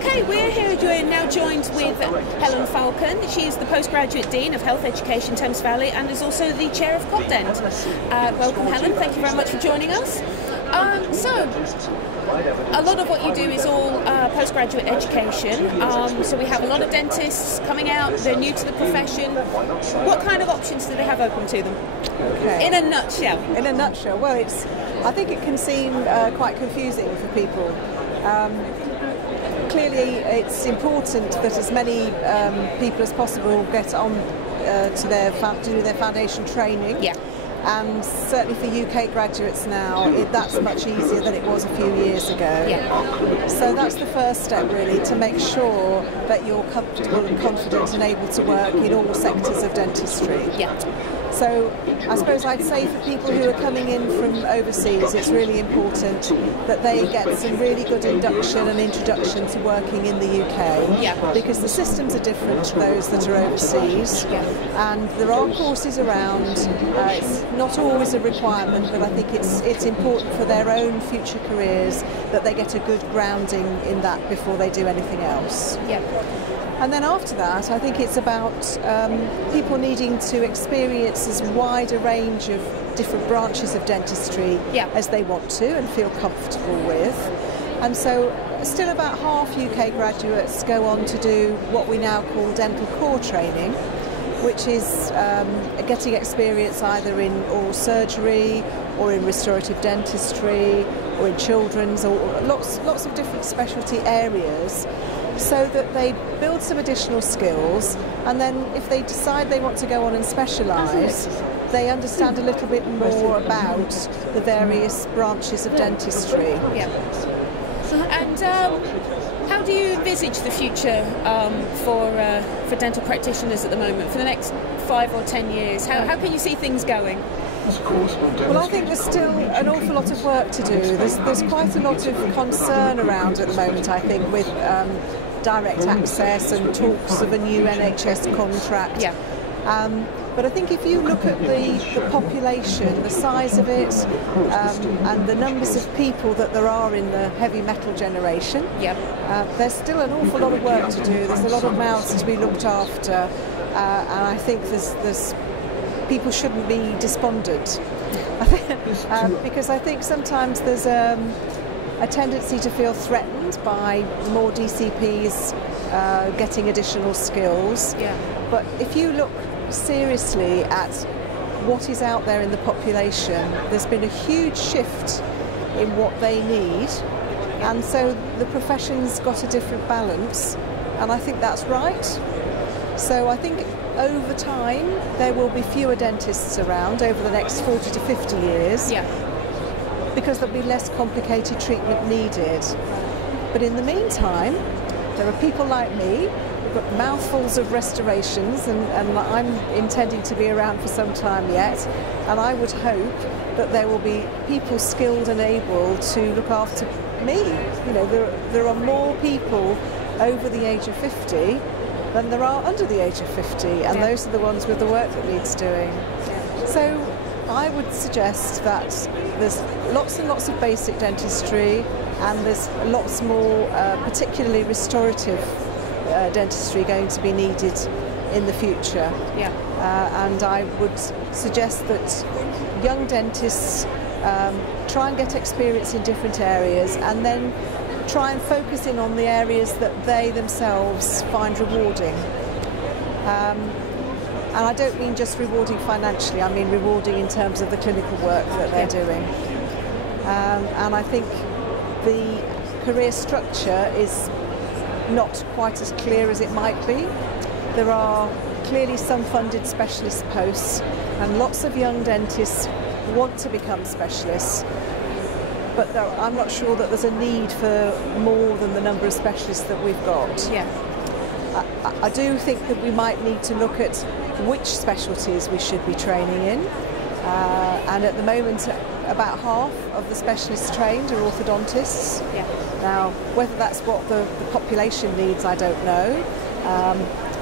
Okay, we're here. You're now joined with Helen Falcon. She's the Postgraduate Dean of Health Education Thames Valley and is also the Chair of COPDEND. Welcome, Helen. Thank you very much for joining us. So, a lot of what you do is all postgraduate education. So we have a lot of dentists coming out. They're new to the profession. What kind of options do they have open to them? Okay. In a nutshell. In a nutshell, well, I think it can seem quite confusing for people. Clearly, it's important that as many people as possible get on to do their foundation training. Yeah. And certainly for UK graduates now, that's much easier than it was a few years ago. Yeah. So that's the first step, really, to make sure that you're comfortable and confident and able to work in all sectors of dentistry. Yeah. So I suppose I'd say for people who are coming in from overseas, it's really important that they get some really good induction and introduction to working in the UK. Yeah. Because the systems are different to those that are overseas. Yeah. And there are courses around. It's not always a requirement, but I think it's important for their own future careers that they get a good grounding in that before they do anything else. Yeah. And then after that, I think it's about people needing to experience as wide a range of different branches of dentistry as they want to and feel comfortable with. And so still about half UK graduates go on to do what we now call dental core training, which is getting experience either in oral surgery or in restorative dentistry or in children's or lots of different specialty areas, so that they build some additional skills, and then if they decide they want to go on and specialise, they understand a little bit more about the various branches of dentistry. Yeah. And how do you envisage the future for dental practitioners at the moment, for the next 5 or 10 years? How can you see things going? Well, I think there's still an awful lot of work to do. There's quite a lot of concern around at the moment, I think, with direct access and talks of a new NHS contract. Yeah. But I think if you look at the population, the size of it, and the numbers of people that there are in the heavy metal generation, there's still an awful lot of work to do. There's a lot of mouths to be looked after, and I think there's people shouldn't be despondent, because I think sometimes there's a tendency to feel threatened by more DCPs getting additional skills. Yeah. But if you look seriously at what is out there in the population, there's been a huge shift in what they need, and so the profession's got a different balance, and I think that's right. So I think over time there will be fewer dentists around over the next 40 to 50 years. Yeah. Because there'll be less complicated treatment needed. But in the meantime, there are people like me who've got mouthfuls of restorations, and I'm intending to be around for some time yet, and I would hope that there will be people skilled and able to look after me. You know, there are more people over the age of 50 than there are under the age of 50, and those are the ones with the work that needs doing. So I would suggest that there's lots and lots of basic dentistry, and there's lots more particularly restorative dentistry going to be needed in the future. Yeah. And I would suggest that young dentists try and get experience in different areas, and then try and focus in on the areas that they themselves find rewarding. And I don't mean just rewarding financially, I mean rewarding in terms of the clinical work that they're doing. And I think the career structure is not quite as clear as it might be. There are clearly some funded specialist posts, and lots of young dentists want to become specialists, but I'm not sure that there's a need for more than the number of specialists that we've got. Yeah. I do think that we might need to look at which specialties we should be training in, and at the moment about half of the specialists trained are orthodontists. Yeah. Now, whether that's what the population needs, I don't know,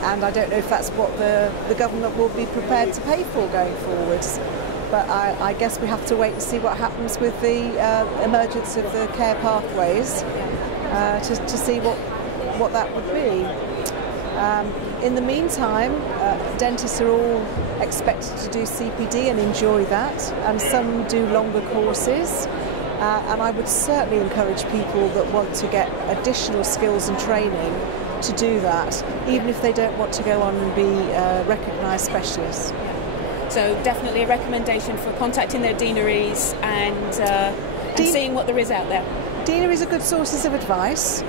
and I don't know if that's what the government will be prepared to pay for going forwards. But I guess we have to wait and see what happens with the emergence of the care pathways to see what that would be. In the meantime, dentists are all expected to do CPD and enjoy that, and some do longer courses. And I would certainly encourage people that want to get additional skills and training to do that, even if they don't want to go on and be recognised specialists. So definitely a recommendation for contacting their deaneries and seeing what there is out there. Deaneries are good sources of advice,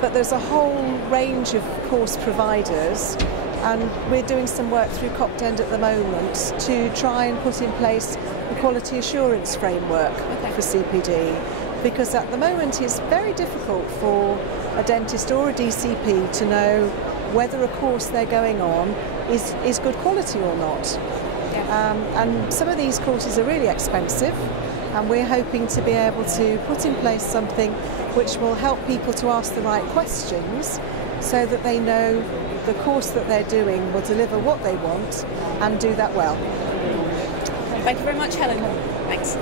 but there's a whole range of course providers, and we're doing some work through COPDEND at the moment to try and put in place a quality assurance framework for CPD, because at the moment it's very difficult for a dentist or a DCP to know whether a course they're going on is good quality or not. And some of these courses are really expensive, and we're hoping to be able to put in place something which will help people to ask the right questions so that they know the course that they're doing will deliver what they want and do that well. Thank you very much, Helen. Thanks.